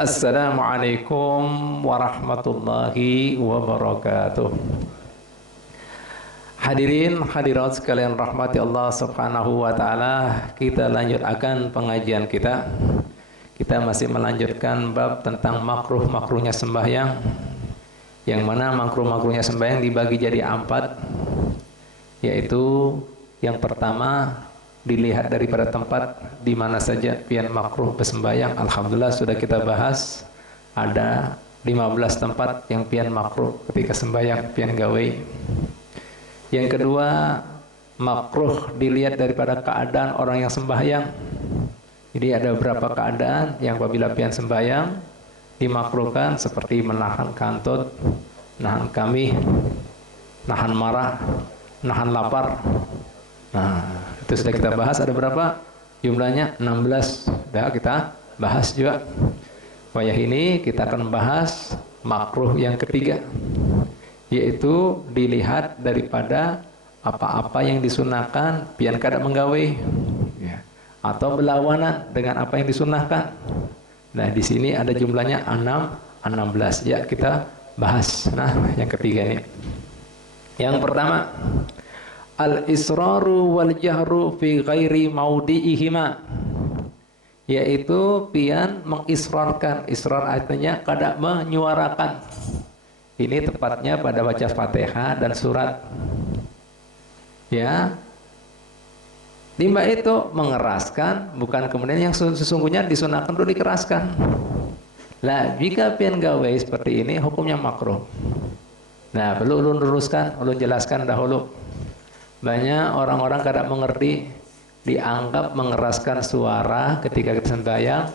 Assalamualaikum warahmatullahi wabarakatuh. Hadirin hadirat sekalian rahmati Allah Subhanahu wa taala, kita lanjutkan pengajian kita. Kita masih melanjutkan bab tentang makruh-makruhnya sembahyang, yang mana makruh-makruhnya sembahyang dibagi jadi 4, yaitu yang pertama, dilihat daripada tempat di mana saja pian makruh bersembahyang. Alhamdulillah sudah kita bahas, ada 15 tempat yang pian makruh ketika sembahyang, pian gawe. Yang kedua, makruh dilihat daripada keadaan orang yang sembahyang. Jadi ada beberapa keadaan yang apabila pian sembahyang dimakruhkan, seperti menahan kantut, nahan kamih, nahan marah, nahan lapar. Nah, itu sudah kita bahas, ada berapa jumlahnya? 16. Sudah kita bahas juga. Wayah ini kita akan bahas makruh yang ketiga, yaitu dilihat daripada apa-apa yang disunahkan pian kada menggawe, ya, atau berlawanan dengan apa yang disunahkan. Nah, di sini ada jumlahnya 16. Ya, kita bahas. Nah, yang ketiga ini. Yang pertama, al-israru wal jahru fi ghairi maudi'ihima, yaitu pian mengisrarkan. Israr artinya kada menyuarakan. Ini tepatnya pada baca Fatihah dan surat. Ya. Lima itu mengeraskan, bukan kemudian yang sesungguhnya disunahkan dulu dikeraskan. Lah, jika pian gawe seperti ini hukumnya makruh. Nah, perlu ulun luruskan, ulun jelaskan dahulu. Banyak orang-orang kadang mengerti, dianggap mengeraskan suara ketika kita sembahyang,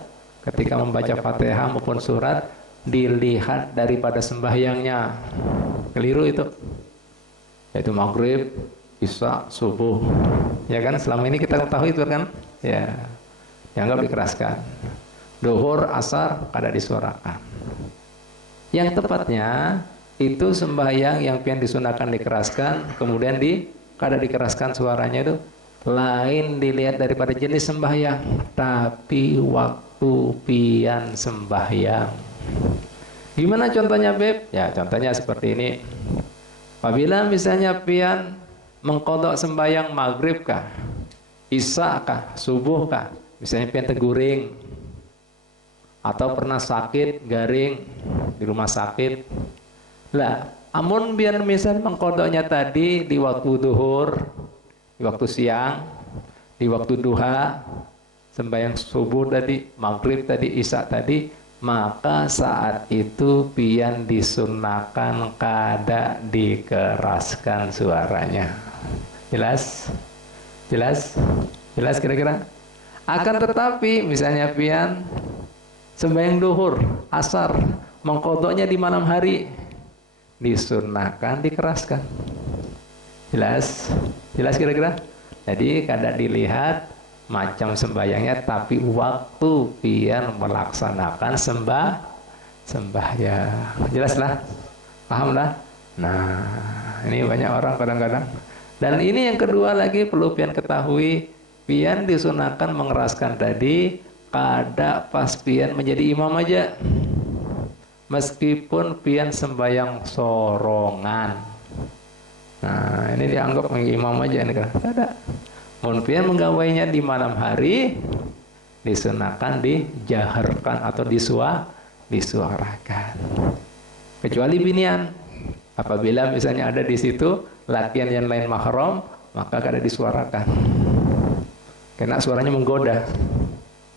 ketika membaca Fatihah maupun surat, dilihat daripada sembahyangnya. Keliru itu. Yaitu maghrib, isya, subuh. Ya kan, selama ini kita ketahui itu kan? Ya, dianggap dikeraskan. Duhur, asar, kada disuarakan. Yang tepatnya, itu sembahyang yang pian disunahkan dikeraskan, kemudian kada dikeraskan suaranya, itu lain dilihat daripada jenis sembahyang, tapi waktu pian sembahyang. Gimana contohnya, Beb? Ya, contohnya seperti ini. Apabila misalnya pian mengqadha sembahyang maghrib kah, isya kah, subuh kah, misalnya pian teguring, atau pernah sakit garing di rumah sakit. Lah, amun biar misal mengkodoknya tadi di waktu duhur, di waktu siang, di waktu duha, sembahyang subuh tadi, maghrib tadi, isya tadi, maka saat itu pian disunahkan kada dikeraskan suaranya. Jelas? Jelas? Jelas kira-kira? Akan tetapi misalnya pian sembahyang duhur, asar, mengkodoknya di malam hari, disunahkan dikeraskan. Jelas? Jelas kira-kira? Jadi kada dilihat macam sembahyangnya, tapi waktu pian melaksanakan sembahyang. Jelas lah? Paham lah? Nah, ini banyak orang kadang-kadang. Dan ini yang kedua lagi perlu pian ketahui, pian disunahkan mengeraskan tadi kada pas pian menjadi imam aja. Meskipun pian sembahyang sorongan. Nah, ini dianggap imam aja ini kan. Tidak. Mun pian menggawainya di malam hari, disunahkan dijaharkan atau disuarakan. Kecuali binian. Apabila misalnya ada di situ latihan yang lain mahram, maka kada disuarakan. Karena suaranya menggoda.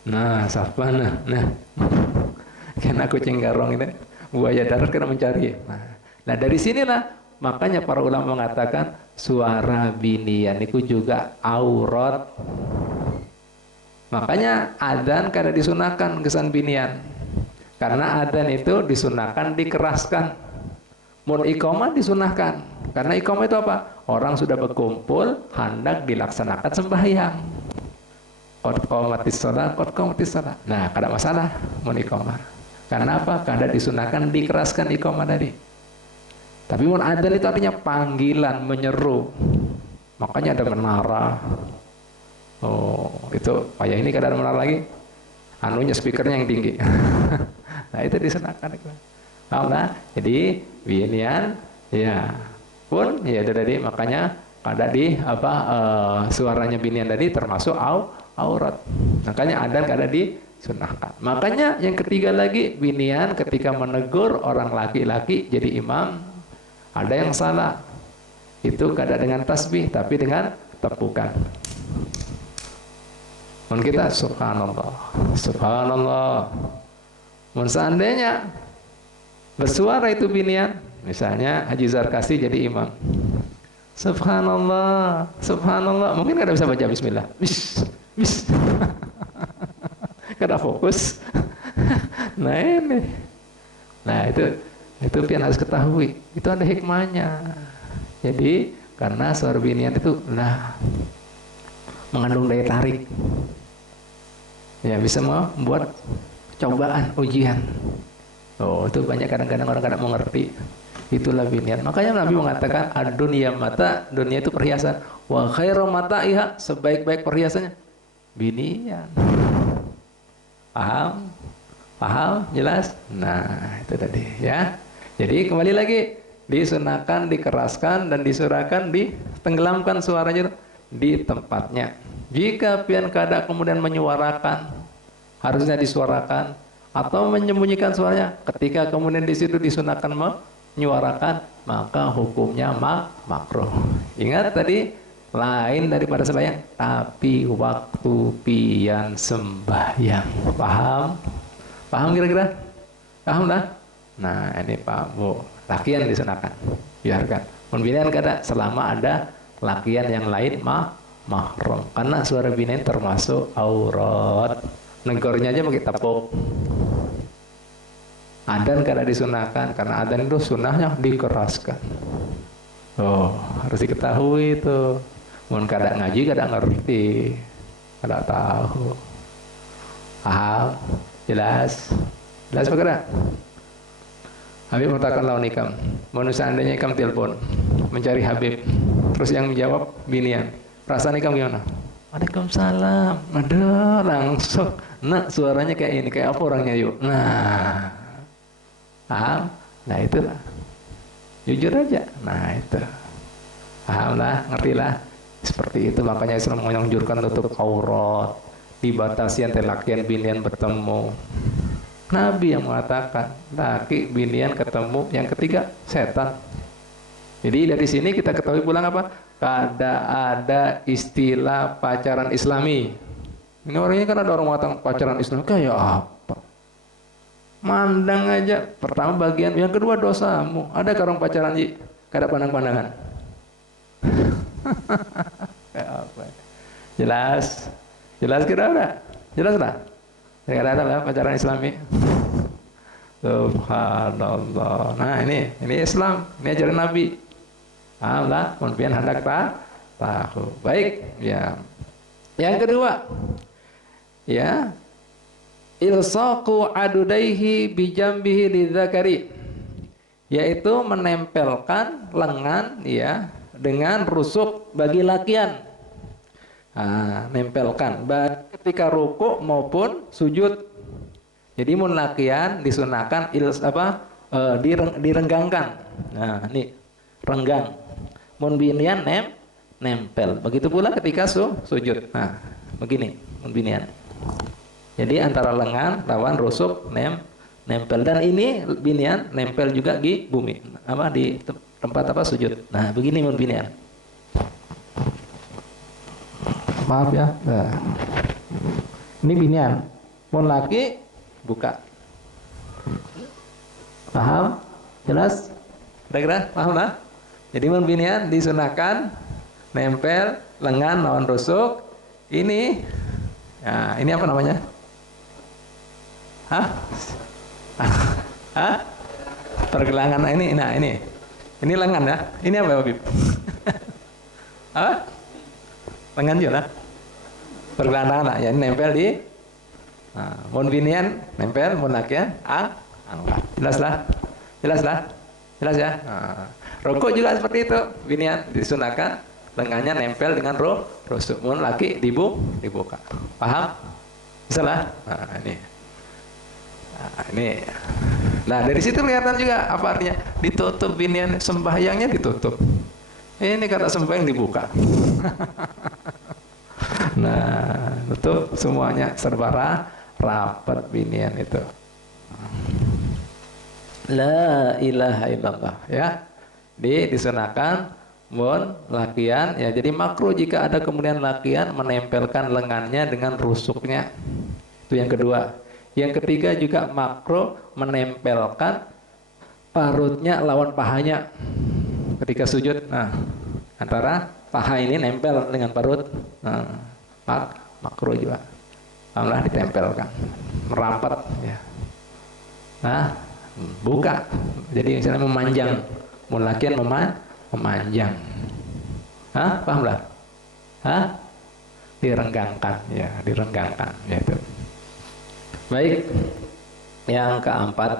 Nah, siapa nah. Karena kucing garong itu, buaya darat kena mencari. Nah, dari sinilah makanya para ulama mengatakan suara binian itu juga aurat. Makanya adzan kada disunahkan kesan binian. Karena adzan itu disunahkan dikeraskan. Mun iqamah disunahkan. Karena iqamah itu apa? Orang sudah berkumpul hendak dilaksanakan sembahyang. Qad qamatis shalah, qad qamatis shalah. Nah, kada masalah mun iqamah. Karena apa? Kada disunahkan dikeraskan iqamah tadi. Tapi mun adzan itu artinya panggilan, menyeru. Makanya ada menara. Oh, itu kayak ini kada ada menara lagi. Anunya speakernya yang tinggi. Nah, itu disunahkan. Paham lah? Jadi binian ya pun ya itu tadi, makanya ada di apa suaranya binian tadi termasuk aurat. Makanya adzan kada disunahkan. Makanya yang ketiga lagi, binian ketika menegur orang laki-laki jadi imam, ada yang salah. Itu kada dengan tasbih tapi dengan tepukan. Mun kita subhanallah, subhanallah. Mun seandainya bersuara itu binian, misalnya Haji Zarkasi jadi imam. Subhanallah, subhanallah. Mungkin kada bisa baca bismillah. Bis. Kada fokus. Nah ini. Nah itu pian harus ketahui. Itu ada hikmahnya. Jadi karena suara binian itu mengandung daya tarik. Ya bisa membuat cobaan, ujian. Oh, itu banyak kadang-kadang orang kadang mengerti. Itulah binian. Makanya Nabi mengatakan ad-dunya mata, dunia itu perhiasan. Wa khairu mata'iha, sebaik-baik perhiasannya binian. Paham? Paham? Jelas? Nah, itu tadi ya. Jadi kembali lagi, disunahkan, dikeraskan dan disurahkan, ditenggelamkan suaranya di tempatnya. Jika pian kada kemudian menyuarakan, harusnya disuarakan, atau menyembunyikan suaranya, ketika kemudian di situ disunahkan menyuarakan, maka hukumnya makruh. Ingat tadi, lain daripada sembahyang, tapi waktu pian sembahyang. Paham? Paham kira-kira? Paham lah? Nah ini Pak Bu, lakian disunahkan, biarkan. Pembinaan kada selama ada lakian yang lain mahram, karena suara binian termasuk aurat. Negornya aja pakai tepuk. Adzan kada disunahkan, karena adzan itu sunahnya dikeraskan. Oh, harus diketahui itu. Mun kada ngaji kada ngerti, kada tahu. Paham? Jelas? Jelas apa kada? Habib mengatakan lawan ikam. Mun seandainya ikam telepon mencari Habib, terus yang menjawab binian, perasaan ikam gimana? Waalaikumsalam. Ada langsung. Nah, suaranya kayak ini, kayak apa orangnya yuk? Nah, paham? Nah itulah. Jujur aja. Nah itu. Paham lah, ngerti lah. Seperti itu, makanya Islam menganjurkan tutup aurat, dibatasi antara laki dan binian bertemu. Nabi yang mengatakan laki binian ketemu, yang ketiga setan. Jadi dari sini kita ketahui pulang apa? Kada ada istilah pacaran Islami. Ini orangnya kan ada orang mengatakan pacaran Islam kayak apa? Mandang aja. Pertama bagian, yang kedua dosamu. Ada orang pacaran kada pandang-pandangan. Kayak apa? Jelas? Jelas kira ada? Jelas lah? Kada ada lah pacaran Islami. Subhanallah. Nah ini Islam, ini ajaran Nabi. Paham lah, kemudian hendak tahu. Baik, ya. Yang kedua, ya, ilsaqu adudaihi bijambihi lidzakari, yaitu menempelkan lengan ya dengan rusuk bagi lakian. Nempelkan ketika rukuk maupun sujud. Jadi mun lakian disunahkan direnggangkan. Nah, ini renggang. Mun binian nempel. Begitu pula ketika sujud. Nah, begini mun binian. Jadi antara lengan lawan rusuk nempel, dan ini binian nempel juga di bumi. Di tempat sujud. Nah, begini mun binian. Maaf ya. Nah. Ini binian. Mun laki buka. Paham? Jelas? Kira-kira paham lah? Jadi mun binian disunahkan nempel lengan lawan rusuk. Ini ini apa namanya? Pergelangan ini. Nah, ini lengan ya. Ini apa, Habib? Apa? Lengan juga lah. Pergelangan tangan ya, nempel di mun binian nempel, mun lakian jelas lah. Jelas ya. Rukuk juga seperti itu, binian disunahkan lengannya nempel dengan rusuk. Mun laki dibuka. Paham? Salah? Nah, ini. Nah, ini. Nah, dari situ kelihatan juga apa artinya ditutup binian, sembahyangnya ditutup. Ini kata sembahyang dibuka. Nah, tutup semuanya serba rapat binian itu. La ilaha illallah ya. Disunahkan mun lakian ya, jadi makruh jika ada kemudian lakian menempelkan lengannya dengan rusuknya. Itu yang kedua. Yang ketiga juga makruh menempelkan parutnya lawan pahanya ketika sujud. Nah, antara paha ini nempel dengan parut. Nah, makruh juga. Alhamdulillah ditempelkan, merapat ya. Nah, buka. Jadi misalnya memanjang, mulakian memanjang. Hah? Paham lah? Hah? Direnggangkan ya, direnggangkan ya itu. Baik. Yang keempat,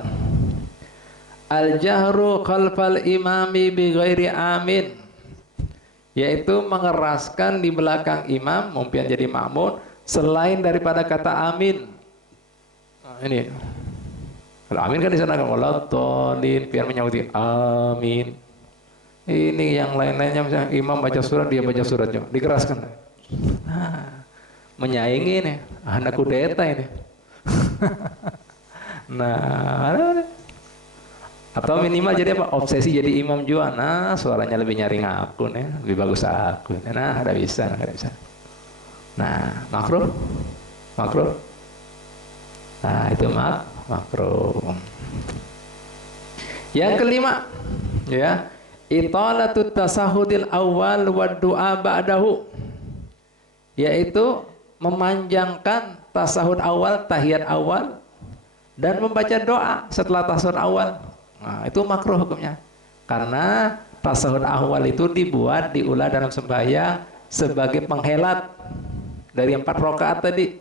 al-jahru khalfal imami bi ghairi amin, yaitu mengeraskan di belakang imam mungkin jadi makmum selain daripada kata amin. Nah, ini kalau amin kan di sana kan waladhdallin, biar menyauti amin. Ini yang lain-lainnya misalnya imam baca surat dia baca suratnya dikeraskan. Nah, menyaingi ini anak kudeta ini. Nah, atau minimal jadi apa? Obsesi jadi imam juga. Nah, suaranya lebih nyaring aku nih, lebih bagus aku. Nah, ada bisa, ada bisa. Nah, makruh. Nah, itu makruh. Yang kelima, ya, italatut tasahudil awal wa du'a ba'dahu, yaitu memanjangkan tasahud awal, tahiyat awal, dan membaca doa setelah tasahud awal. Nah, itu makruh hukumnya. Karena tasahud awal itu diulah dalam sembahyang sebagai penghelat dari 4 rakaat tadi.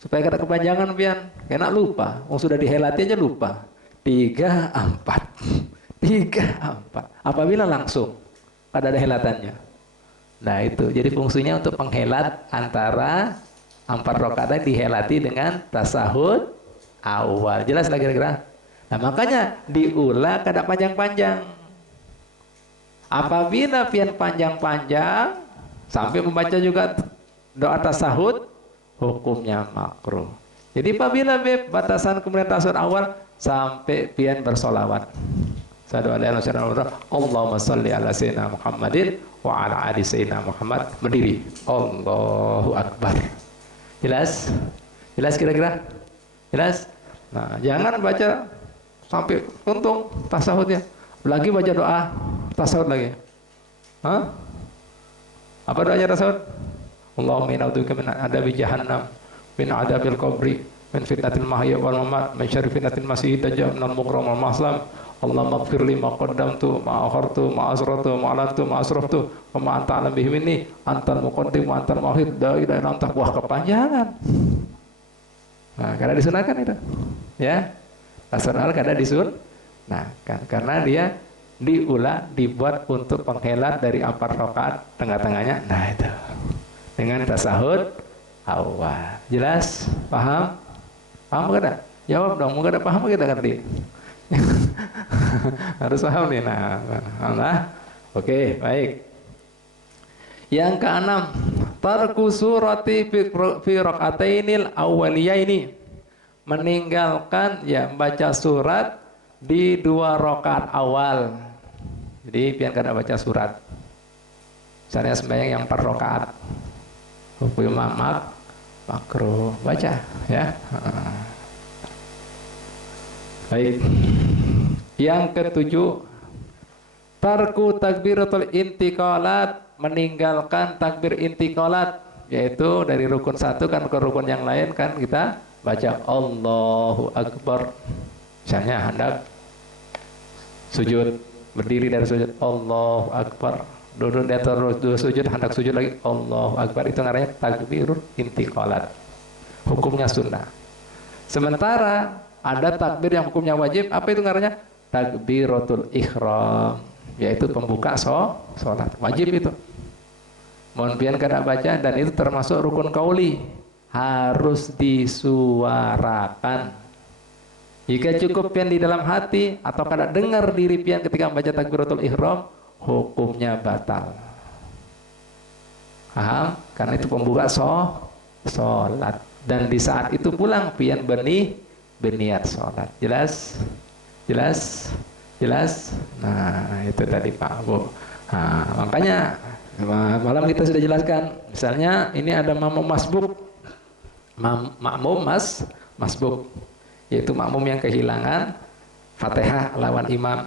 Supaya kada kepanjangan pian, kena lupa. Sudah dihelati aja lupa. 3, 4. 3, 4. Apabila langsung pada ada helatannya. Nah, itu. Jadi fungsinya untuk penghelat antara 4 rakaat dihelati dengan tasahud awal. Jelas lah kira-kira? Nah, makanya diulah kada panjang-panjang. Apabila pian panjang-panjang sampai membaca juga doa tasahud, hukumnya makruh. Jadi apabila batasan kemudian tasahud awal sampai pian bersolawat. Allahumma salli ala sayyidina Muhammadin wa ala ali sayyidina Muhammad. Berdiri. Allahu Akbar. Jelas? Jelas kira-kira? Jelas? Nah, jangan baca sampai untung tasahudnya. Lagi baca doa tasahud lagi. Hah? Apa doanya tasahud? Allahumma inna a'udzubika min adzabi jahannam, min adzabil qabri, min fitnatil mahya wal mamat, min syarri fitnatil masih dajjal, minal mukram wal mahslam. Allahumma ighfirli ma qaddamtu, ma akhartu, ma asrartu, ma alantu, ma asraftu, wa ma anta alam bihi minni, antal muqaddim wa antal muakhir, la ilaha illa anta. Wah, kepanjangan. Nah, karena disunahkan itu. Ya. Tasawuf karena disun. Nah, kan karena dia diulah, dibuat untuk penghelat dari 4 rakaat tengah-tengahnya. Nah, itu. Dengan tasahud awal. Jelas? Paham? Paham kada? Jawab dong, enggak ada paham kita ngerti. Harus paham nih. Nah. Oke, baik. Yang keenam, tarku surati fi raqatainil awwaliyaini. Meninggalkan ya baca surat di 2 rakaat awal. Jadi biar kada baca surat. Misalnya sembahyang yang 4 rakaat. Hukum makruh baca ya. Baik. Yang ketujuh, tarku takbiratul intiqalat, meninggalkan takbir intiqalat, yaitu dari rukun 1 kan ke rukun yang lain kan kita baca Allahu Akbar. Misalnya hendak sujud, berdiri dari sujud Allahu Akbar, duduk di atas sujud, hendak sujud lagi Allahu Akbar. Itu namanya takbirul intiqalat. Hukumnya sunnah. Sementara ada takbir yang hukumnya wajib. Apa itu namanya? Takbiratul ihram, yaitu pembuka sholat. Wajib itu. Mohon pian kada baca, dan itu termasuk rukun qauli, harus disuarakan. Jika cukup pian di dalam hati atau kada dengar diri pian ketika membaca takbiratul ihram, hukumnya batal. Paham? Karena itu pembuka sholat, dan di saat itu pulang pian berniat sholat. Jelas? Jelas? Jelas? Nah, itu tadi Pak Bu. Nah, makanya malam kita sudah jelaskan. Misalnya ini ada makmum masbuk, masbuk, yaitu makmum yang kehilangan Fatihah lawan imam.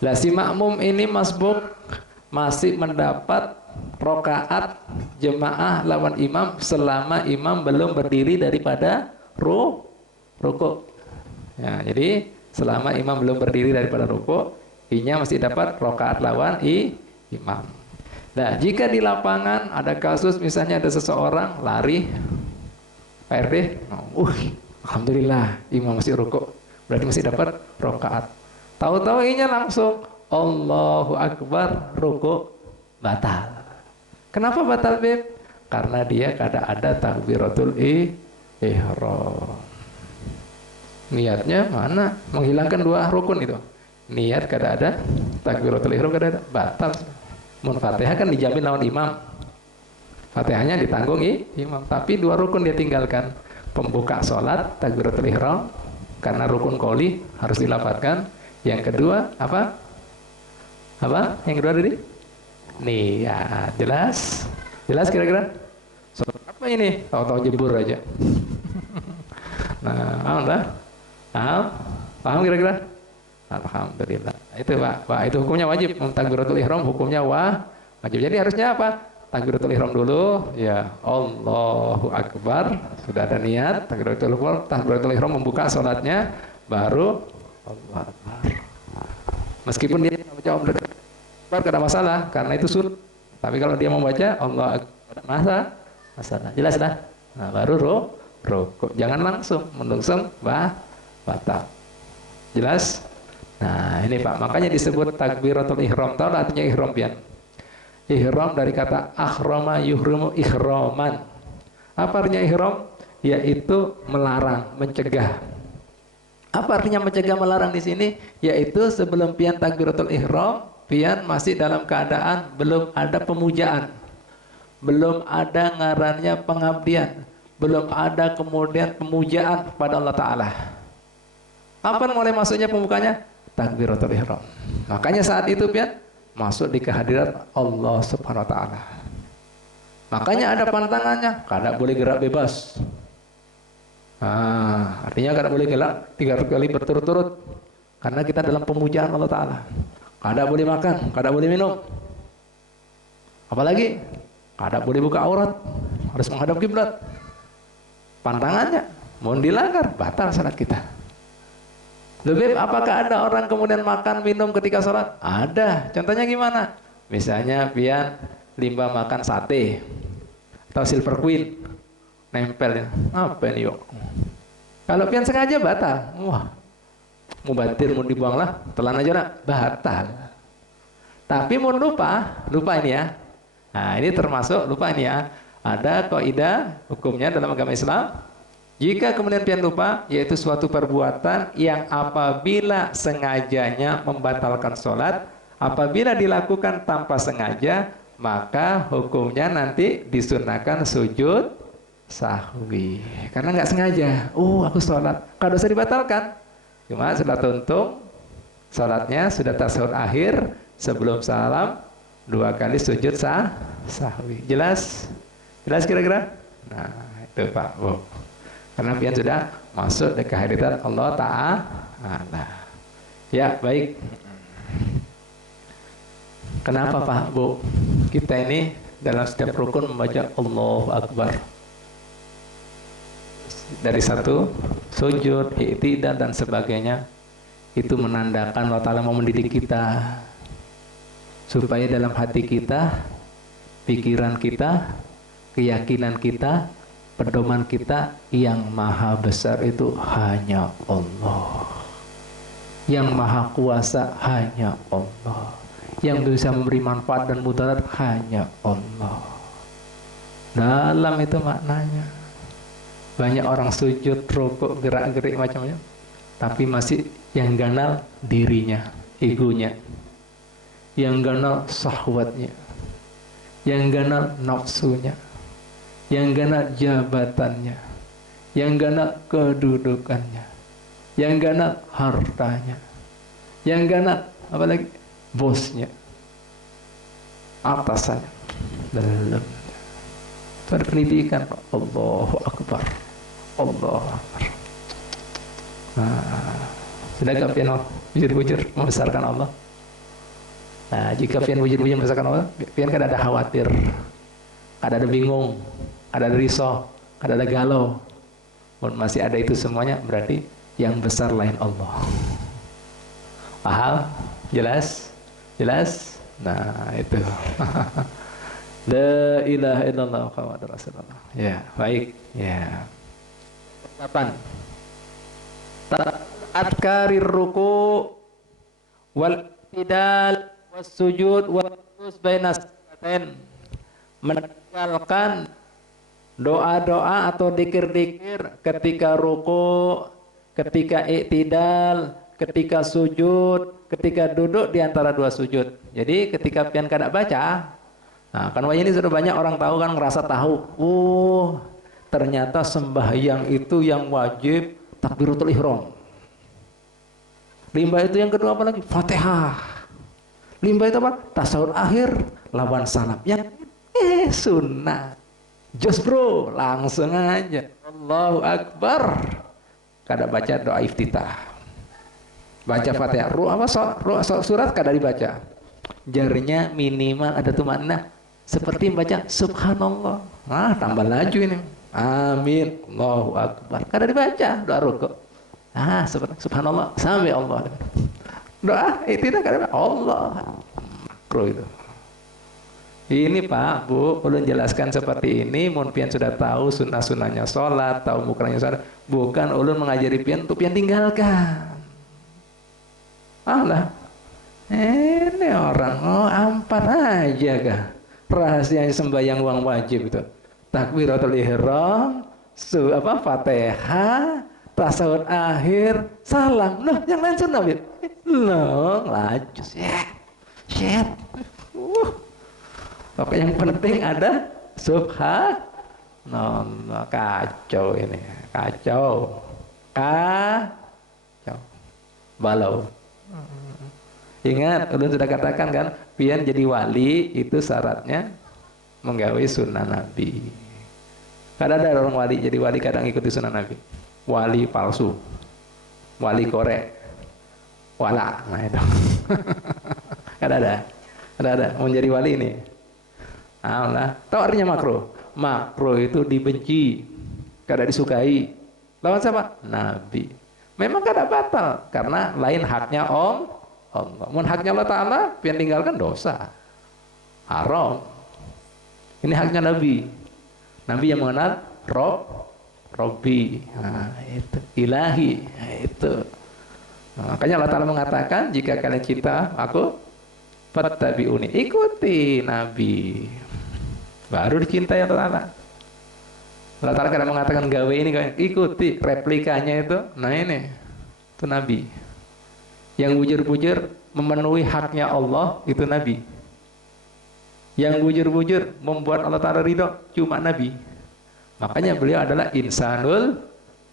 Lah si makmum ini masbuk masih mendapat rokaat jemaah lawan imam selama imam belum berdiri daripada rukuk. Ya, jadi selama imam belum berdiri daripada rukuk, inya masih dapat rokaat lawan imam. Nah, jika di lapangan ada kasus misalnya ada seseorang lari, Pak RT, alhamdulillah imam masih rukuk, berarti masih dapat rokaat. Tahu-tahu inya langsung Allahu Akbar, rukuk, batal. Kenapa batal, Beb? Karena dia kada ada takbiratul ihram. Niatnya mana? Menghilangkan dua rukun itu. Niat kada ada, takbiratul ihram kada ada, batal. Mun Fatihah kan dijamin lawan imam. Fatihahnya ditanggung imam, tapi dua rukun dia tinggalkan. Pembuka sholat, takbiratul ihram, karena rukun qauli harus dilafadzkan. Yang kedua apa? Apa? Yang kedua tadi? Niat. Jelas? Jelas kira-kira? Sholat apa ini? Tahu-tahu jebur aja. Nah, paham tak? Paham? Paham kira-kira? Alhamdulillah. Itu Pak, itu hukumnya wajib. Takbiratul ihram hukumnya wajib. Jadi harusnya apa? Takbiratul ihram dulu, ya Allahu Akbar, sudah ada niat, takbiratul ihram membuka sholatnya, baru Allahu Akbar. Meskipun dia baca Allahu Akbar tidak ada masalah, karena itu sunnah. Tapi kalau dia membaca Allahu Akbar masalah. Jelas dah? Nah, baru rukuk. Jangan langsung mendungsung batal. Jelas? Nah, ini Pak, makanya disebut takbiratul ihram. Tahu artinya ihram pian? Ihram dari kata akhrama yuhrimu ikhraman. Apa artinya ihram? Yaitu melarang, mencegah. Apa artinya mencegah melarang di sini? Yaitu sebelum pian takbiratul ihram, pian masih dalam keadaan belum ada pemujaan, belum ada ngarannya pengabdian, belum ada kemudian pemujaan kepada Allah Ta'ala. Kapan mulai masuknya pembukanya? Takbiratul ihram. Makanya saat itu pian masuk di kehadiran Allah Subhanahu wa Ta'ala. Makanya ada pantangannya, kada boleh gerak bebas. Artinya kada boleh gerak 3 kali berturut-turut, karena kita dalam pemujaan Allah Ta'ala. Kada boleh makan, kada boleh minum. Apalagi kada boleh buka aurat, harus menghadap kiblat. Pantangannya, mau dilanggar batal salat kita. Lebih, apakah ada orang kemudian makan minum ketika sholat? Ada. Contohnya gimana? Misalnya pian limbah makan sate atau silver queen, nempel ya. Apa ini yuk? Kalau pian sengaja batal. Wah, mau batir mau dibuang lah, telan aja nak, batal. Tapi mau lupa ini ya. Nah, ini termasuk lupa ini ya. Ada kaidah hukumnya dalam agama Islam. Jika kemudian pian lupa, yaitu suatu perbuatan yang apabila sengajanya membatalkan sholat, apabila dilakukan tanpa sengaja, maka hukumnya nanti disunahkan sujud sahwi. Karena nggak sengaja, aku sholat, kalau usah dibatalkan. Cuma sudah tuntung, sholatnya sudah tasyahud akhir, sebelum salam, 2 kali sujud sahwi. Jelas? Jelas kira-kira? Nah, itu Pak Bu. Karena pian sudah masuk ke kehadiran Allah Ta'ala. Ya, baik. Kenapa Pak Bu? Kita ini dalam setiap rukun membaca Allahu Akbar. Dari satu sujud, i'tidal dan sebagainya. Itu menandakan Allah Ta'ala mau mendidik kita. Supaya dalam hati kita, pikiran kita, keyakinan kita, pedoman kita yang maha besar itu hanya Allah. Yang maha kuasa hanya Allah. Yang bisa memberi manfaat dan mudarat hanya Allah. Dalam itu maknanya. Banyak orang sujud, rukuk, gerak-gerik macamnya, tapi masih yang ganal dirinya, egonya, yang ganal syahwatnya, yang ganal nafsunya, yang ganal jabatannya, yang ganal kedudukannya, yang ganal hartanya, yang ganal apalagi bosnya, atasannya. Belum. Pendidikan Allahu Akbar, Allahu Akbar. Nah, sedangkan pian bujur-bujur membesarkan Allah. Nah, jika pian bujur-bujur membesarkan Allah, pian kan ada khawatir, ada bingung, ada risau, ada galau. Pun masih ada itu semuanya, berarti yang besar lain Allah. Paham? Jelas? Jelas? Nah, itu. La ilaha illallah Muhammadur Rasulullah. Ya, baik. Ya. 8. Adkarir ruku wal tidal was sujud wal julus bainas sajdatain. Meninggalkan doa-doa atau dikir-dikir ketika ruku, ketika i'tidal, ketika sujud, ketika duduk di antara dua sujud. Jadi ketika pian kada baca, nah, kan ini sudah banyak orang tahu kan, ngerasa tahu. Oh, ternyata sembahyang itu yang wajib takbiratul ihram. Limbah itu yang kedua apa lagi? Fatihah. Limbah itu apa? Tasawuf akhir lawan salam. Yang sunnah. Jos bro, langsung aja. Allahu Akbar. Kada baca doa iftitah. Baca Fatihah. Surat kada dibaca. Jarinya minimal ada tuh makna. Seperti membaca subhanallah. Nah, tambah laju ini. Amin. Allahu Akbar. Kada dibaca doa rukuk. Ah, seperti subhanallah sampai Allah. Doa itu tidak kada Allah. Makro itu. Ini Pak, Bu, ulun jelaskan seperti ini. Mun pian sudah tahu sunnah-sunnahnya sholat, tahu mukrahnya sholat. Bukan ulun mengajari pian untuk pian tinggalkan. Allah. Ini orang ampan aja kah? Rahasianya sembahyang uang wajib itu takbiratul ihram, Fatihah, tasawuf akhir, salam. Loh, yang lain sunnah loh, laju syet. Pokoknya yang penting ada subhanallah. Kacau ini, kacau balau. Ingat, ulun sudah katakan kan, pian jadi wali itu syaratnya menggawe sunnah Nabi. Kadang ada orang wali jadi wali kadang ikuti sunnah Nabi. Wali palsu, wali korek, wala. Nah itu. ada. Mau jadi wali ini. Allah. Tahu artinya makro? Makro itu dibenci, kada disukai. Lawan siapa? Nabi. Memang kada batal karena lain haknya Allah. Mun haknya Allah Ta'ala, pian tinggalkan dosa. Haram. Ini haknya Nabi. Nabi yang mengenal Robbi. Nah, itu. Ilahi. Nah, itu. Nah, makanya Allah Ta'ala mengatakan, jika kalian cinta aku, fattabi'uni. Ikuti Nabi. Baru dicintai Allah Ta'ala. Allah Ta'ala kadang mengatakan gawe ini, ikuti replikanya itu. Nah ini. Itu Nabi. Yang bujur-bujur memenuhi haknya Allah itu Nabi. Yang bujur-bujur membuat Allah Ta'ala ridho cuma Nabi. Makanya beliau adalah insanul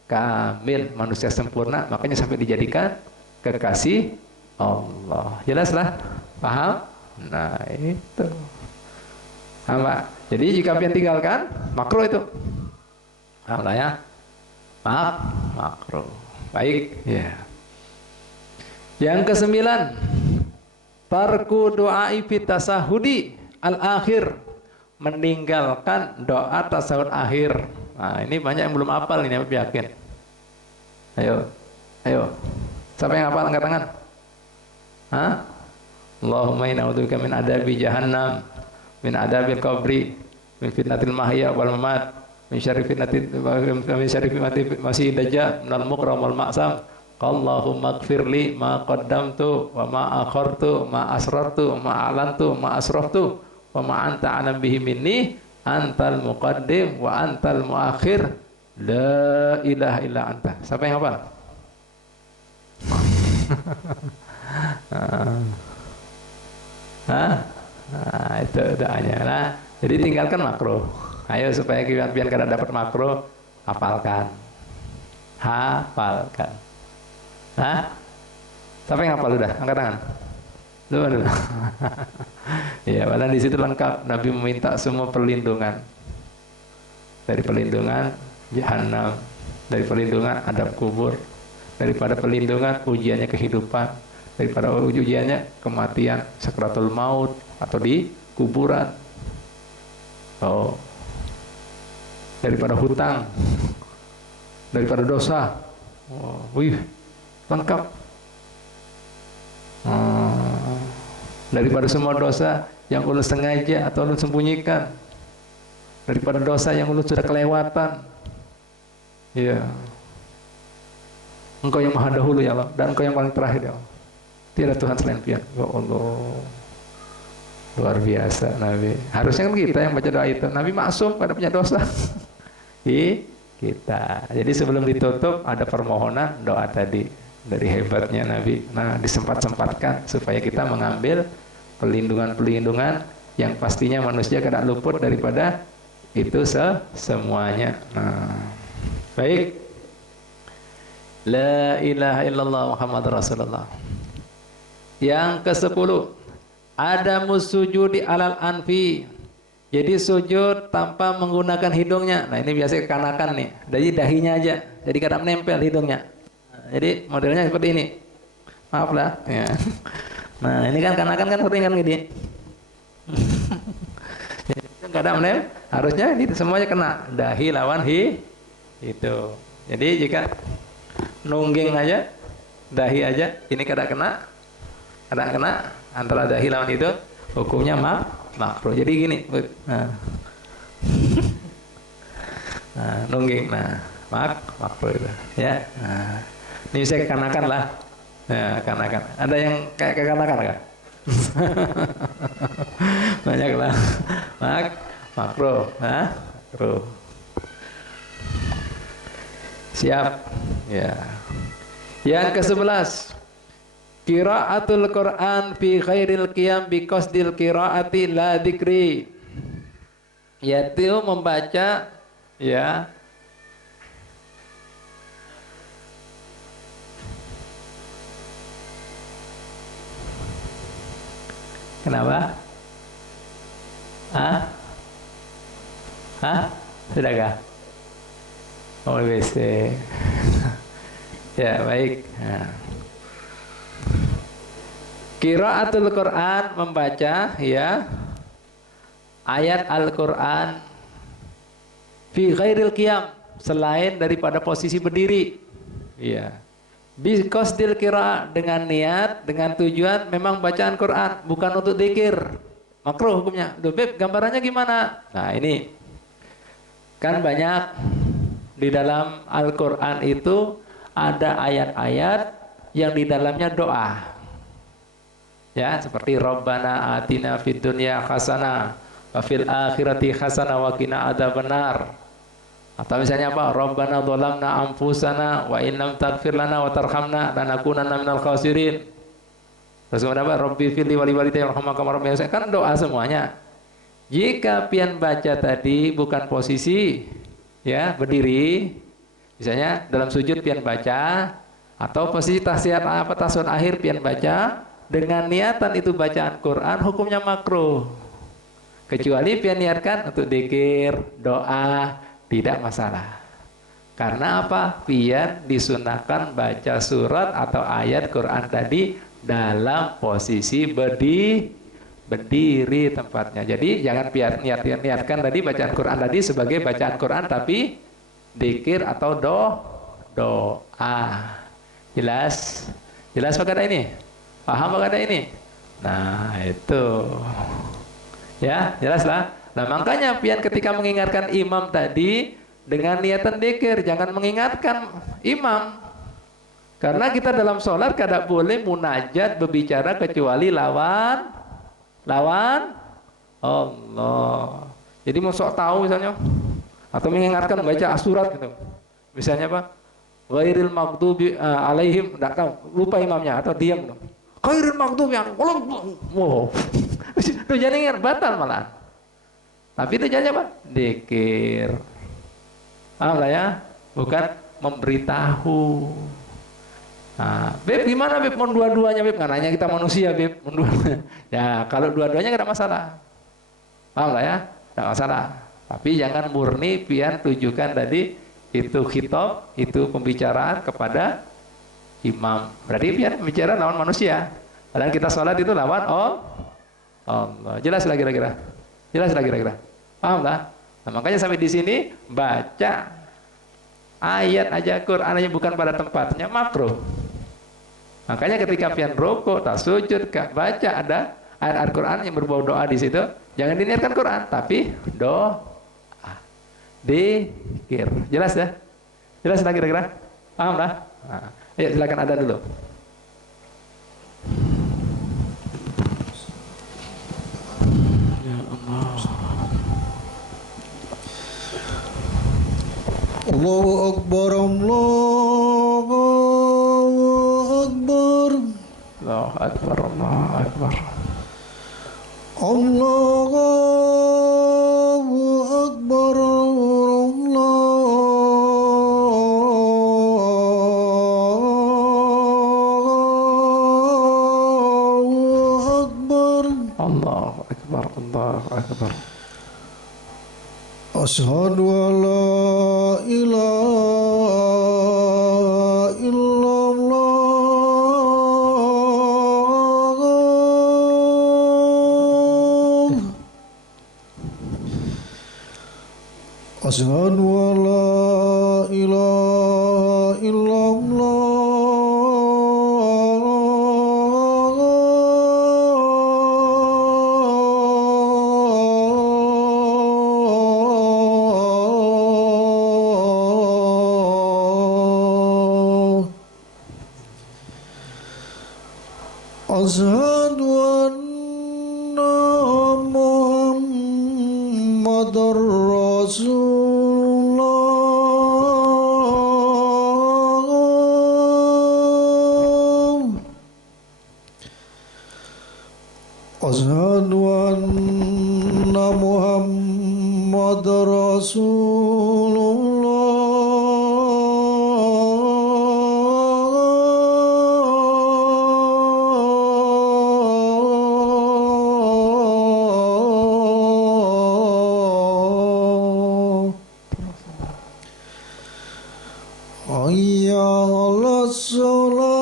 kamil, manusia sempurna. Makanya sampai dijadikan kekasih Allah. Jelaslah? Paham? Nah itu. Sama. Jadi jika pian tinggalkan makro itu. Paham lah ya? Makro. Baik. Ya. Yang kesembilan, tarku doai fit tasahudi al-akhir, meninggalkan doa tasawuf akhir. Nah, ini banyak yang belum hafal ini, aku yakin. Ayo. Siapa yang hafal angkat tangan? Hah? Allahumma inna a'udzubika min adabi jahannam, min adabil qabri, min fitnatil mahya wal mamat, min syarri fitnatil masih dajjal, minal mukram wal ma'sam. Allahumma ighfirli ma qaddamtu wa ma akhartu ma asrartu ma alantu ma asraftu wa ma anta alam bihi minni antal muqaddim wa antal muakhir la ilaha illa anta. Siapa yang hafal? Hah? Nah, itu doanya. Nah, jadi tinggalkan makro. Ayo supaya biar kada dapat makro, hafalkan. Hafalkan. Hah? Siapa yang hafal udah? Angkat tangan. Dulu. Ya, padahal di situ lengkap. Nabi meminta semua perlindungan. Dari perlindungan jahanam, dari perlindungan adab kubur, daripada perlindungan ujiannya kehidupan, daripada ujiannya kematian, sakratul maut atau di kuburan. Oh. Daripada hutang, daripada dosa. Oh, wih, lengkap. Daripada semua dosa yang ulun sengaja atau ulun sembunyikan, daripada dosa yang ulun sudah kelewatan. Ya, Engkau yang maha dahulu ya Allah, dan Engkau yang paling terakhir ya Allah. Tiada Tuhan selain Pian. Ya Allah, luar biasa Nabi. Harusnya kan kita yang baca doa itu. Nabi maksum, kada punya dosa. Kita. Jadi sebelum ditutup ada permohonan doa tadi dari hebatnya Nabi. Nah, disempat-sempatkan supaya kita mengambil perlindungan-perlindungan yang pastinya manusia kada luput daripada itu semuanya. Nah, baik. La ilaha illallah Muhammad Rasulullah. Yang ke-10, ada musujudi alal anfi. Jadi sujud tanpa menggunakan hidungnya. Nah, ini biasa kekanakan nih. Jadi dahinya aja. Jadi kada menempel hidungnya. Jadi modelnya seperti ini. Maaf lah. Ya. Nah, ini kan kanakan kan sering kan gini. Kada menempel. Harusnya ini semuanya kena. Dahi lawan itu. Jadi jika nungging aja, dahi aja, ini kada kena. Kada kena antara dahi lawan itu, hukumnya makruh. Jadi gini. Nah. Nah, nungging. Nah, makruh itu. Ya. Nah. Ini saya kekanakan lah. Ya, kekanakan. Ada yang kayak kekanakan kan? Banyak lah. Makruh. Nah, makruh. Siap. Ya. Yang ke-11. Qiraatul Quran fi khairil qiyam bi qasdil qiraati la dzikri. Yaitu membaca ya kenapa? Sudahkah? Oh, WC. Ya, baik. Nah. Qiraatul Quran, membaca ya ayat Al-Quran fi ghairil qiyam, selain daripada posisi berdiri. Iya. Bi qasdil qiraah, dengan niat, dengan tujuan memang bacaan Quran, bukan untuk zikir. Makruh hukumnya. Duh, Beb, gambarannya gimana? Nah, ini kan banyak di dalam Al-Quran itu ada ayat-ayat yang di dalamnya doa. Ya, seperti Rabbana atina fid dunya hasanah wa fil akhirati hasanah wa qina adzabannar. Atau misalnya apa? Rabbana dzalamna anfusana wa in lam taghfir lana wa tarhamna lanakunanna minal khasirin. Terus kemudian apa? Rabbi firli wa li walidayya warhamhuma kama rabbayani. Kan doa semuanya. Jika pian baca tadi bukan posisi ya berdiri, misalnya dalam sujud pian baca, atau posisi tahiyat apa tasawuf akhir pian baca, dengan niatan itu bacaan Quran, hukumnya makruh. Kecuali pian niatkan untuk dzikir, doa, tidak masalah. Karena apa? Pian disunahkan baca surat atau ayat Quran tadi dalam posisi berdiri tempatnya. Jadi jangan pian niatkan tadi bacaan Quran tadi sebagai bacaan Quran tapi dzikir atau doa. Jelas? Jelas apa ini? Paham apa ini? Nah, itu. Ya, jelas lah. Nah, makanya pian ketika mengingatkan imam tadi dengan niatan dzikir, jangan mengingatkan imam. Karena kita dalam sholat kada boleh munajat berbicara kecuali lawan Allah. Jadi mau sok tahu misalnya, atau mengingatkan baca surat gitu. Misalnya apa? Ghairil maghdubi alaihim, enggak tahu, lupa imamnya atau diam. Ghairil maghdubi alaihim. Wow. Itu jadi ingat batal malah. Tapi itu jangan apa? Dzikir. Paham lah ya? Bukan memberitahu. Nah, Beb gimana Beb? Mau dua-duanya Beb? Nggak nanya kita manusia Beb. Ya kalau dua-duanya nggak ada masalah. Paham lah ya? Nggak masalah. Tapi jangan murni pian tujukan tadi itu khitab, itu pembicaraan kepada imam. Berarti pian bicara lawan manusia. Padahal kita sholat itu lawan Allah. Jelas lah kira-kira. Jelas lah kira-kira. Paham lah? Nah, makanya sampai di sini baca ayat aja Quran aja bukan pada tempatnya makruh. Makanya ketika pian rokok, tak sujud, baca ada ayat Al-Quran yang berbau doa di situ, jangan diniatkan Quran, tapi doa, dzikir. Jelas ya? Jelas lah kira-kira? Paham lah? Nah, ayo silakan ada dulu. Ya Allah. Allahu Akbar, Allahu Akbar, Allahu Akbar, Allahu Akbar. Allahu Akbar, Allahu Akbar, Allahu Akbar. Asyhadu an la ilaha illallah. Asyhadu an la ilaha illallah. Asyhadu anna Muhammadar Rasulullah. Asyhadu anna Muhammadar Rasulullah. Hayya 'alas shalah.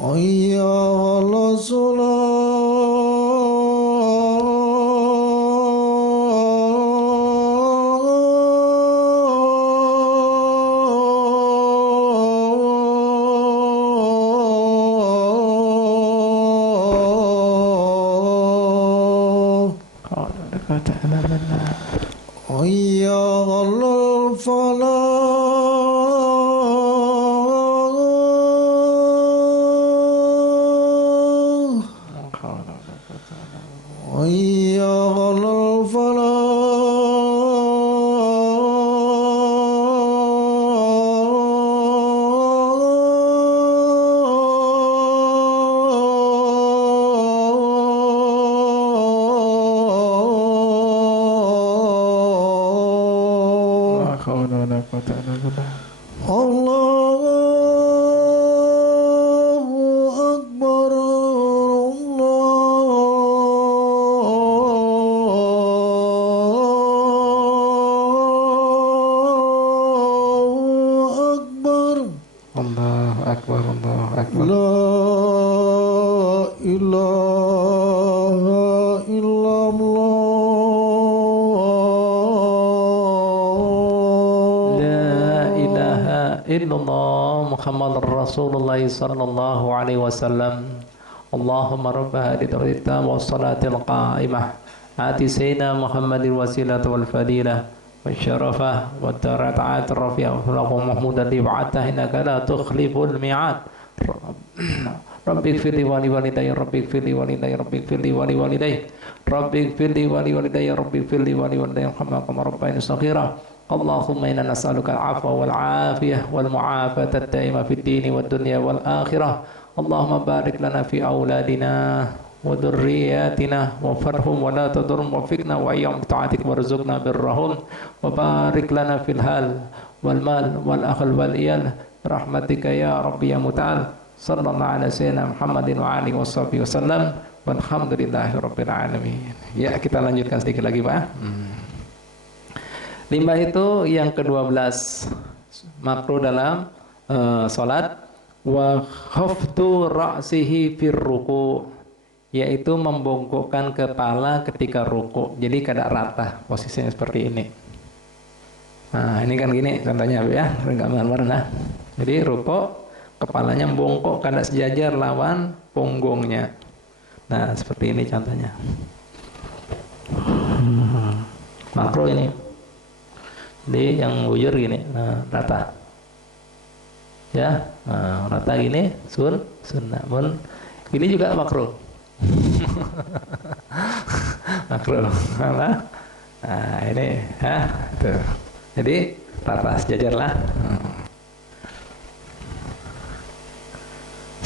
Hayya 'alas shalah. Hayya 'alal falah. Hayya 'alal falah. Allahu Akbar, Allahu Akbar. Allahu Akbar, Allahu Akbar. La ilaha illallah. La ilaha illallah Muhammadur Rasulullah sallallahu alaihi wasallam. Allahumma rabb hadhihi ad-da'wati wa salatil qa'imah آت سيدنا محمد الوسيلة والفضيلة والشرفة والدرجات الرفيعة والمقام محمود الذي بعثته إنك لا تخلف الميعاد رب اغفر لي ولوالدي رب اغفر لي ولوالدي رب اغفر لي ولوالدي رب اغفر لي ولوالدي رب اغفر لي ولوالدي ارحمهما كما ربياني صغيرا اللهم إنا نسألك العفو والعافية والمعافاة الدائمة في الدين والدنيا والآخرة اللهم بارك لنا في أولادنا وذرياتنا وفرهم ولا تضرهم وفقنا وإياهم بطاعتك وارزقنا برهم وبارك لنا في الحال والمال والأهل والإيال برحمتك يا رب يا متعال صلى الله على سيدنا محمد وعلى آله وصحبه وسلم walhamdulillahi rabbil alamin. Ya, kita lanjutkan sedikit lagi, Pak. Limbah itu yang ke-12 makruh dalam salat wa khafdu ra'sihi fir ruku', yaitu membongkokkan kepala ketika ruku'. Jadi kada rata posisinya seperti ini. Nah, ini kan gini contohnya ya, gambar nah. Jadi ruku' kepalanya bongkok kada sejajar lawan punggungnya. Nah, seperti ini contohnya. Makruh ini. Jadi yang bujur gini, nah, rata. Ya, nah, rata gini, sunnah. Ini juga makruh. Makruh. Nah, ini, tuh. Jadi rata sejajar lah.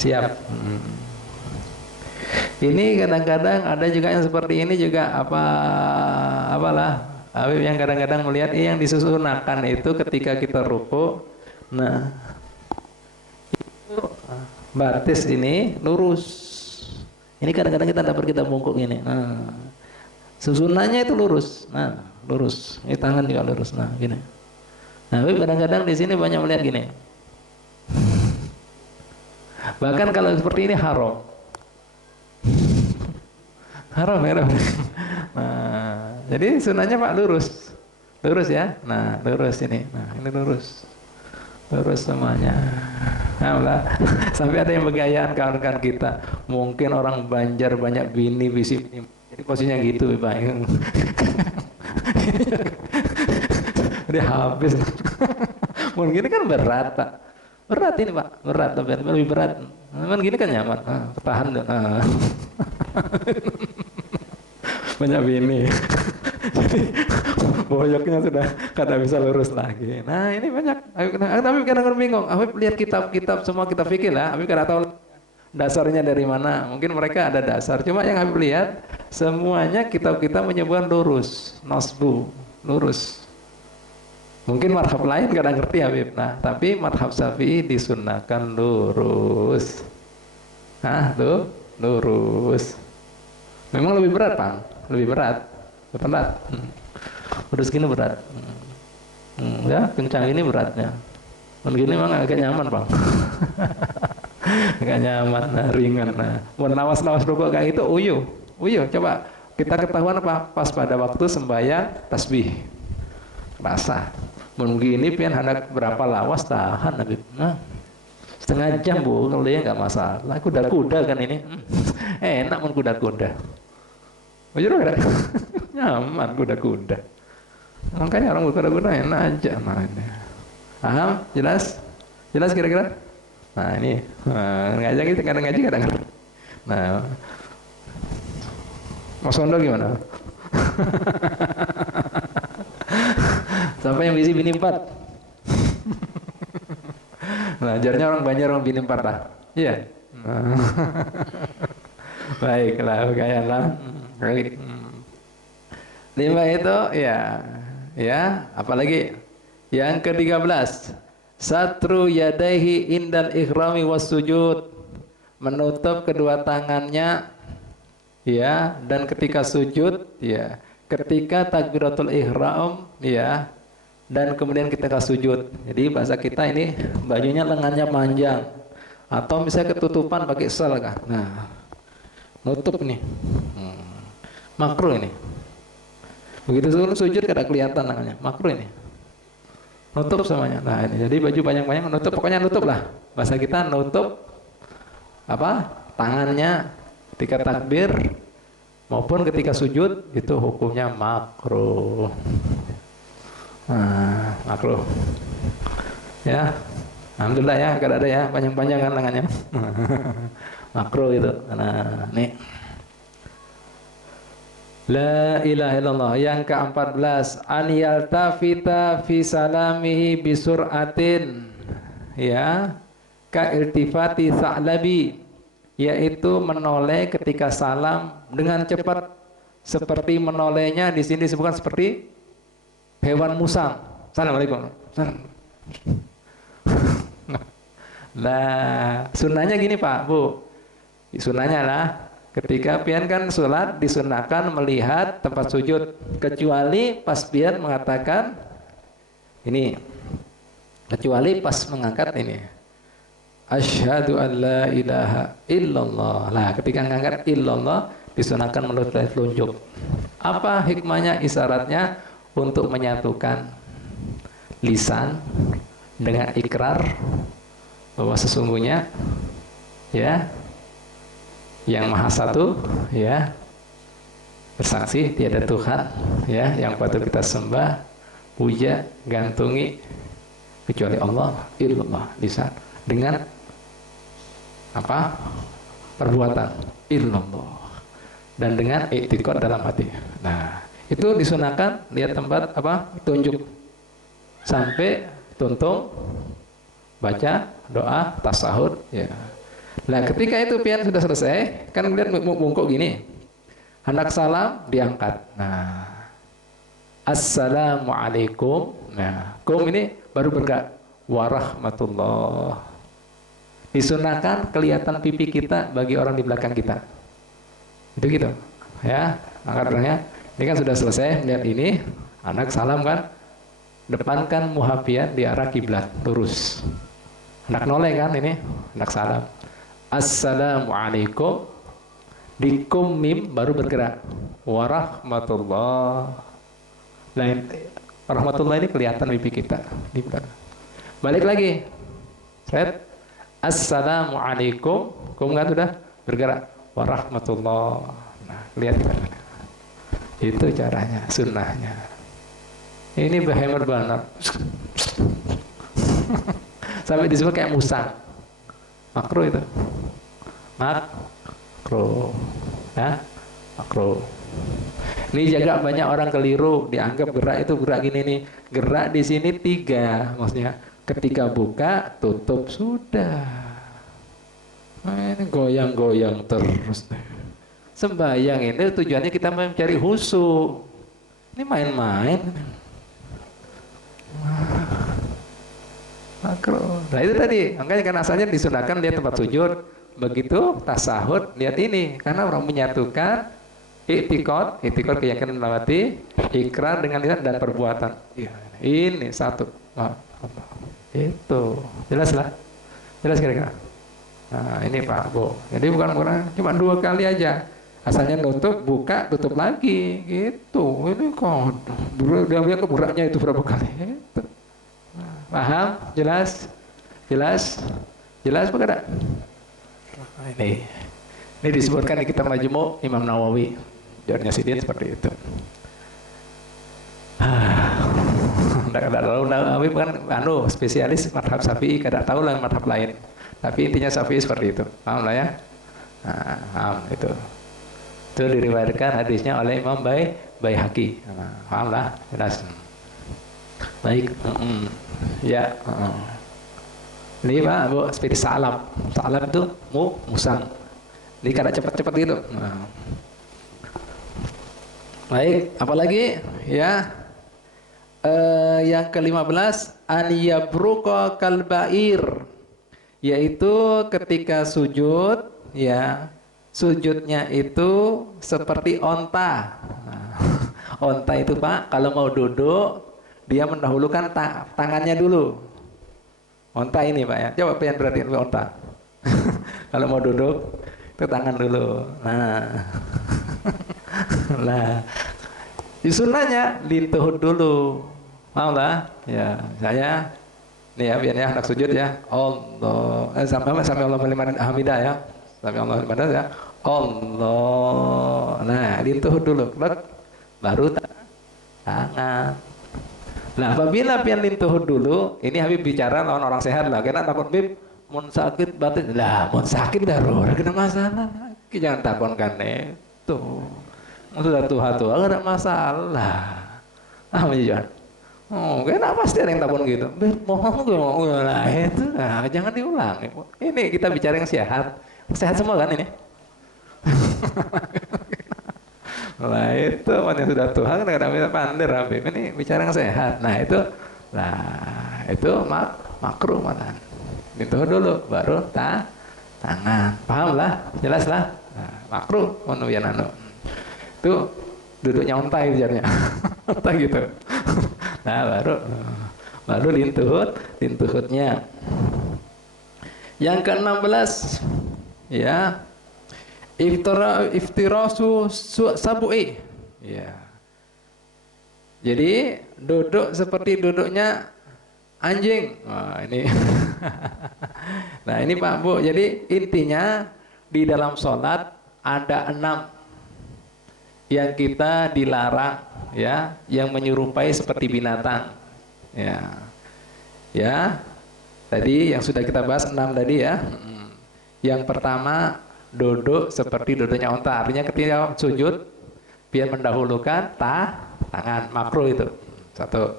Siap. Ini kadang-kadang ada juga yang seperti ini juga apalah Habib yang kadang-kadang melihat yang disusunkan itu ketika kita ruku. Nah, itu batis ini lurus. Ini kadang-kadang kita bungkuk gini. Nah, susunannya itu lurus. Nah, lurus. Ini tangan juga lurus. Nah, gini. Nah, Habib kadang-kadang di sini banyak melihat gini. Bahkan kalau seperti ini haram. Haram. Nah, jadi sunahnya Pak lurus ya. Nah, lurus ini. Nah, ini lurus semuanya. Nah, sampai ada yang bergayaan kawan-kawan kita. Mungkin orang Banjar banyak bini bisi. Jadi posisinya gitu, Pak. Dia habis. Mungkin gini kan berat, Pak. Berat ini, Pak. Berat, lebih berat. Memang gini kan nyaman. Ketahan. Banyak bini. Jadi boyoknya sudah kada bisa lurus lagi. Nah, ini banyak. Tapi kadang-kadang bingung. Habib lihat kitab-kitab semua kita fikir lah. Habib kada tahu dasarnya dari mana. Mungkin mereka ada dasar. Cuma yang Habib lihat semuanya kitab-kitab menyebutkan lurus, nasbu, lurus. Mungkin madhab lain kadang ngerti Habib. Nah, tapi madhab Syafi'i disunnahkan lurus. Nah, tuh lurus. Memang lebih berat, Bang. Lebih berat. Lurus gini berat. Ya, kencang ini beratnya. Begini memang agak nyaman, Bang. Agak nyaman, ringan. Nah, buat lawas-lawas rukuk kayak itu uyuh. Coba kita ketahuan apa? Pas pada waktu sembahyang tasbih. Rasa. Begini pian hendak berapa lawas tahan Habib. Nah, setengah jam Bu, kalau dia nggak masalah. Kuda-kuda kan ini. Enak pun kuda-kuda. Bujur ada. Nyaman kuda-kuda. Makanya orang berkuda-kuda enak aja. Nah, ini. Paham? Jelas kira-kira? Nah, ini. Ngajak kita kadang ngaji kadang. Nah. Mas Sondo gimana? Sampai yang bisi bini 4. Nah, ajarnya orang Banjar orang bini 4 lah. Iya. Baiklah, kayaklah. Baik. 5 itu ya, apalagi yang ke-13. Satru yadaihi indal ikhrami was sujud. Menutup kedua tangannya ya, dan ketika sujud ya, ketika takbiratul ihram ya, dan kemudian ketika sujud. Jadi bahasa kita ini bajunya lengannya panjang atau misalnya ketutupan pakai sel kah. Nah, nutup nih. Makruh ini. Begitu sujud kada kelihatan tangannya. Makruh ini. Nutup semuanya. Nah, ini jadi baju banyak-banyak nutup, pokoknya nutup lah. Bahasa kita nutup apa? Tangannya ketika takbir maupun ketika sujud itu hukumnya makruh. Nah, makruh. Ya, alhamdulillah ya, kalau ada ya panjang-panjang kan tangannya. Makruh itu. Nah, nih. La ilaha illallah. Yang ke-14, an yaltafita fi salamihi bisur'atin, ya, ka iltifati sa'labi, yaitu menoleh ketika salam dengan cepat, seperti menolehnya di sini disebutkan seperti hewan musang. Assalamualaikum. Salam. Nah, sunnahnya gini Pak, Bu. Sunnahnya lah, ketika pian kan sholat disunahkan melihat tempat sujud, kecuali pas pian mengatakan ini, kecuali pas mengangkat ini, asyhadu an la ilaha illallah. Nah, ketika mengangkat illallah disunahkan menurut telunjuk. Apa hikmahnya, isyaratnya untuk menyatukan lisan dengan ikrar bahwa sesungguhnya ya yang maha satu, ya, bersaksi tiada Tuhan ya yang patut kita sembah, puja, gantungi kecuali Allah, illallah, lisan dengan apa, perbuatan illallah, dan dengan i'tiqad dalam hati. Nah, itu disunahkan lihat tempat apa, tunjuk sampai tuntung baca doa tasahud, ya. Nah, ketika itu pian sudah selesai, kan kemudian bungkuk gini, hendak salam diangkat. Nah, assalamualaikum. Nah, kum ini baru bergerak, warahmatullah. Disunahkan kelihatan pipi kita bagi orang di belakang kita. Itu gitu, ya. Angkatannya ini kan sudah selesai, lihat ini, anak salam kan, depankan muhafiat di arah kiblat, lurus. Hendak noleh kan ini, hendak salam. Assalamualaikum, di kum mim baru bergerak, warahmatullah. Lain, warahmatullah ini kelihatan pipi kita. Balik lagi, set, assalamualaikum, kum kan sudah bergerak, warahmatullah. Nah, lihat kita. Itu caranya, sunnahnya. Ini behemat banget. Sampai disebut kayak musang. Makruh itu. Makruh. Ya, makruh. Ini jaga banyak orang keliru, dianggap gerak itu gerak gini nih. Gerak di sini 3, maksudnya ketika buka, tutup, sudah. Nah, ini goyang-goyang terus. Sembahyang ini tujuannya kita mencari khusyuk. Ini main-main. Makruh. Nah itu tadi, makanya kan asalnya disunahkan lihat tempat sujud, begitu tasahud lihat ini, karena orang menyatukan i'tiqad keyakinan dalam hati, ikrar dengan lisan dan perbuatan. Ya, ini satu. Itu jelas lah, jelas kira-kira. Nah ini Pak Bu, jadi bukan cuma 2 kali aja, asalnya nutup, buka, tutup lagi, gitu. Ini kok dia lihat geraknya itu berapa kali? Gitu. Paham? Jelas? Jelas? Jelas apa tidak? Ini disebutkan di kitab Majmu' Imam Nawawi. Jawabannya Sidin seperti itu. Tidak tahu Nawawi kan spesialis madhab Syafi'i, tidak tahu lah madhab lain. Tapi intinya Syafi'i seperti itu. Paham lah ya? Nah, paham itu. Itu diriwayatkan hadisnya oleh Imam Baihaqi. Nah, paham lah? Jelas. Baik. Ya, ini Pak Bu, seperti salam itu musang. Ini kada cepat-cepat gitu. Nah. Baik, apalagi ya? Yang ke-15, an yabruqa kalbair, yaitu ketika sujud, ya, sujudnya itu seperti onta. Nah, onta itu Pak, kalau mau duduk dia mendahulukan tangannya dulu. Onta ini Pak ya. Coba pengen perhatiin onta. Kalau mau duduk itu tangan dulu. Nah, di sunnahnya dituhud dulu. Mau lah? Ya, saya nih ya, biar ya anak sujud ya. Allah, sampai Allah liman hamidah ya. Sampai Allah liman ya. Allah. Nah, dituhut dulu. Lek, baru tangan. Nah, apabila pian lintuhut dulu, ini Habib bicara lawan orang sehat lah. Karena takut Habib mun sakit batin. Lah, mun sakit darurat kena masalah. Jangan takonkan itu. Sudah tua-tua gak ada masalah. Ah, jangan. Oh, kena pasti ada yang takon gitu. Mohon gue mau lah itu. Nah, jangan diulang. Ini kita bicara yang sehat. Sehat semua kan ini? Nah itu yang sudah Tuhan kadang-kadang bisa pandir Habib. Ini bicara yang sehat. Nah itu makruh mana? Itu dulu baru tangan. Paham lah, jelas lah. Nah, makruh menuyan anu. Itu duduknya ontai bicaranya. Ontai gitu. Nah baru lintuhutnya. Yang ke-16 ya. Iftirasu sabu'i. Ya. Jadi duduk seperti duduknya anjing. Nah, ini. Nah, ini Pak Bu. Jadi intinya di dalam sholat ada 6 yang kita dilarang ya, yang menyerupai seperti binatang. Ya. Ya. Tadi yang sudah kita bahas 6 tadi ya. Yang pertama duduk seperti duduknya onta, artinya ketika sujud biar mendahulukan tangan, makruh itu. Satu.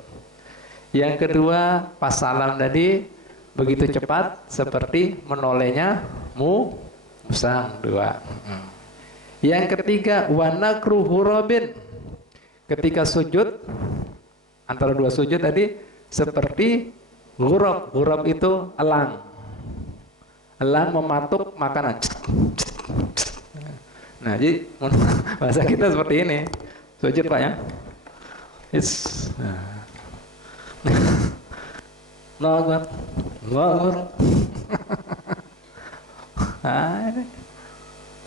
Yang kedua pas salam tadi begitu cepat seperti menolehnya musang. 2. Yang ketiga wanakru hurabin, ketika sujud antara 2 sujud tadi seperti hurab itu elang mematuk makanan. Nah, jadi bahasa kita seperti ini. Sujud Pak ya. Allahu Akbar. Allahu Akbar.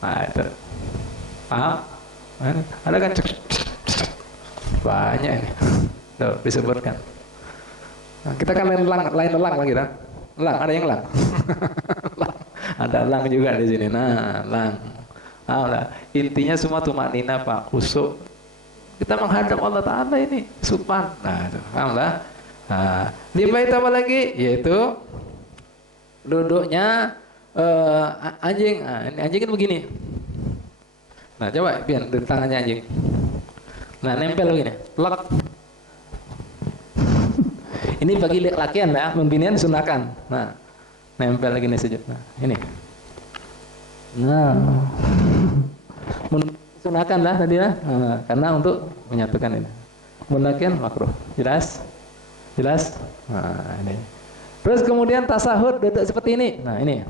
Nah, itu. Paham? Ada kan banyak ini. Tuh, disebutkan. Nah, kita kan lain elang lagi kan? Elang, ada yang elang. Ada elang juga di sini. Nah, elang. Nah, intinya semua tumanina Pak, khusyuk. Kita menghadap Allah Ta'ala ini, supan. Nah, itu, paham lah. Nah, limbah apa lagi? Yaitu duduknya anjing. Nah, ini anjing itu begini. Nah, coba pian dari tangannya anjing. Nah, nempel begini. Lek. Ini bagi lakian ya, membinian sunahkan. Nah, nempel gini sujud. Nah, ini. Nah, sunahkan lah tadi ya. Nah, karena untuk menyatukan ini. Lakian makruh. Jelas? Jelas? Nah, ini. Terus kemudian tasahud duduk seperti ini. Nah, ini.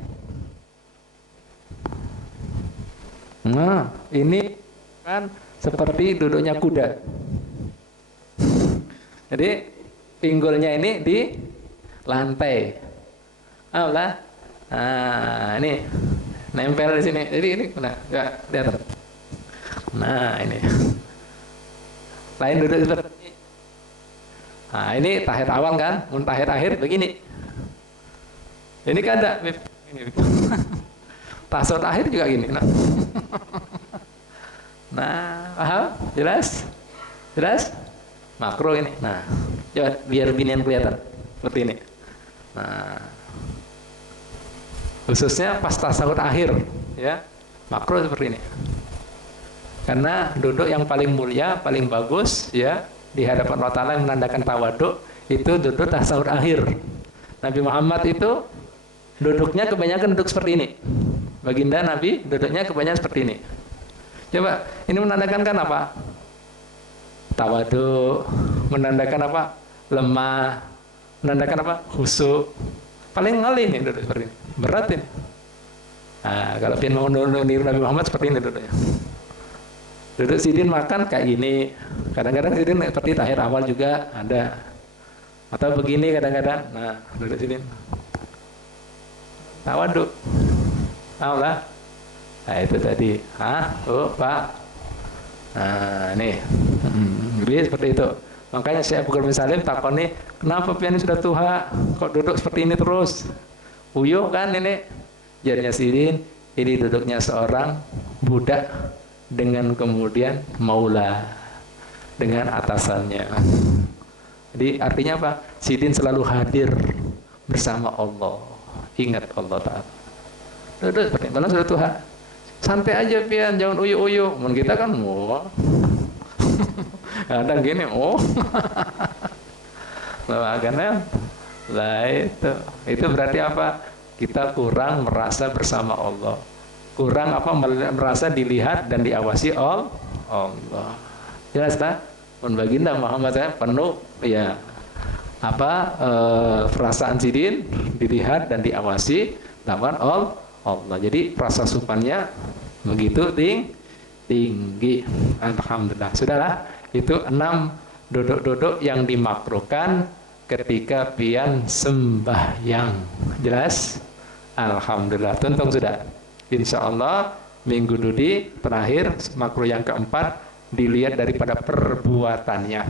Nah, ini kan seperti duduknya kuda. Jadi pinggulnya ini di lantai. Nah, ini nempel di sini. Jadi ini, nah, ya, lihat. Nah, ini. Lain duduk seperti ini. Nah, ini tahiyat awal kan, tahiyat akhir begini. Ini kan ada tasawuf akhir juga gini. Nah, paham? Jelas? Jelas? Makro ini. Nah, coba biar binian kelihatan seperti ini. Nah, khususnya pas tasawuf akhir, ya, makro seperti ini. Karena duduk yang paling mulia, paling bagus, ya, di hadapan Allah Ta'ala yang menandakan tawaduk, itu duduk tasawuf akhir. Nabi Muhammad itu duduknya kebanyakan duduk seperti ini. Baginda Nabi duduknya kebanyakan seperti ini. Coba, ini menandakan kan apa? Tawaduk, menandakan apa? Lemah, menandakan apa? Khusyuk. Paling ngalih nih duduk seperti ini. Berat ini. Nah, kalau ingin mau niru Nabi Muhammad seperti ini duduknya. Duduk sidin makan kayak gini. Kadang-kadang sidin seperti tahir awal juga ada. Atau begini kadang-kadang. Nah, duduk sidin. Tawaduk. Tahu lah. Nah, itu tadi. Pak. Nah, nih. Jadi seperti itu. Makanya saya Abdul Salim takon nih, kenapa pian sudah tua kok duduk seperti ini terus? Uyuh kan ini. Jadinya sidin, Ini duduknya seorang budak dengan kemudian maula, dengan atasannya. Jadi artinya apa? Sidin selalu hadir bersama Allah, ingat Allah Ta'ala. Duduk seperti malah sudah Tuhan, santai aja pian, jangan uyuk-uyuk. Men kita kan mau kadang gini, karena lah itu berarti apa? Kita kurang merasa bersama Allah, kurang apa, merasa dilihat dan diawasi Allah. Jelas tak? Pun baginda Muhammad saya penuh ya apa perasaan sidin, dilihat dan diawasi lawan Allah. Jadi rasa supannya begitu tinggi. Alhamdulillah. Sudahlah, itu 6 duduk-duduk yang dimakruhkan ketika pian sembahyang. Jelas? Alhamdulillah. Tuntung sudah. Insya Allah minggu dudi terakhir makruh yang keempat dilihat daripada perbuatannya.